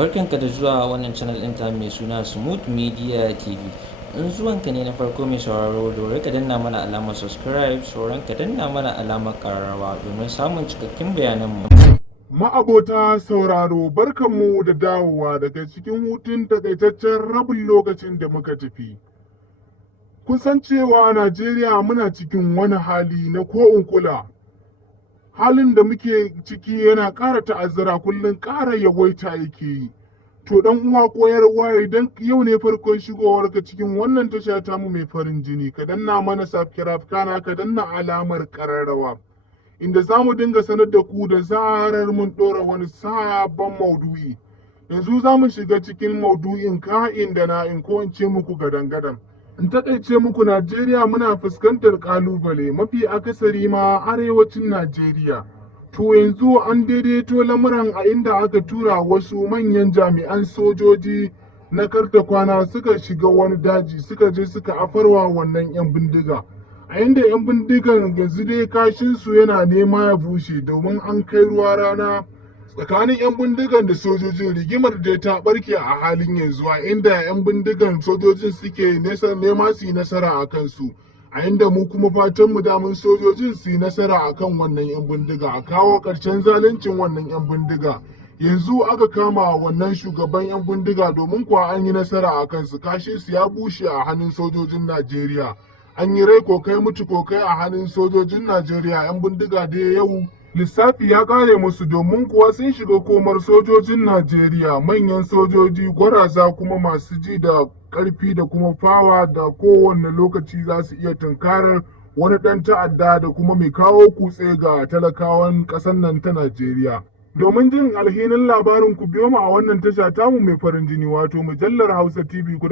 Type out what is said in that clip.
Barkanka da zuwa wannan channel ɗin ta mai suna Smooth Media TV. In zuwanka ne na farko mai sauraro, dole ka danna mana alamar subscribe, sauran ka danna mana alamar ƙararrawa domin samun cikakken bayananmu. Ma'abota sauraro, barkanmu da dawowa daga cikin hutun takaitaccen rabin lokacin da muka tafi. Kun san cewa Najeriya muna cikin wani hali na ko in kula. Halin da muke ciki yana ƙara ta'azzara, kullum ƙara yawaita yake yi. To dan uwa ko yar uwa, idan yau ne farkon shigowar ka cikin wannan tasha tamu mai farin jini, ka danna mana subscribe, kana ka danna alamar ƙararrawa, inda za mu dinga sanar da ku da zarar mun ɗora wani sabon maudu'i. Yanzu za mu shiga cikin maudu'in ka'in da na'in, ko in ce muku gadan-gadan. In taƙaice muku, Najeriya muna fuskantar ƙalubale, mafi akasari ma arewacin Najeriya. To yanzu an daidaito lamuran, a inda aka tura wasu manyan jami'an sojoji na karta kwana suka shiga wani daji, suka je suka afarwa wannan 'yan bindiga. A inda 'yan bindigan yanzu dai kashinsu yana nema ya bushe, domin an kai ruwa rana tsakanin 'yan bindigan da sojojin. Rigimar dai ta barke a halin yanzu, a inda 'yan bindigan sojojin suke nema su yi nasara a kansu, a inda mu kuma fatanmu damun sojojin su yi nasara a kan wannan 'yan bindiga, a kawo ƙarshen zaluncin wannan 'yan bindiga. Yanzu aka kama wannan shugaban 'yan bindiga, domin kuwa an yi nasara a kansu, kashinsu ya bushe a hannun sojojin Najeriya. An yi rai kokai mutu kokai a hannun sojojin Najeriya. 'Yan bindiga dai yau lissafi ya kare musu, domin kuwa sun shiga komar sojojin Najeriya, manyan sojoji gwaraza kuma masu ji da ƙarfi da kuma fawa, da kowane lokaci za su iya tunkarar wani ɗan ta'adda da kuma mai kawo kutse ga talakawan ƙasar nan ta Najeriya. Domin jin alhinin labarin, ku biyo mu a wannan tasha tamu mai farin jini, wato mujallar Hausa TV. Ku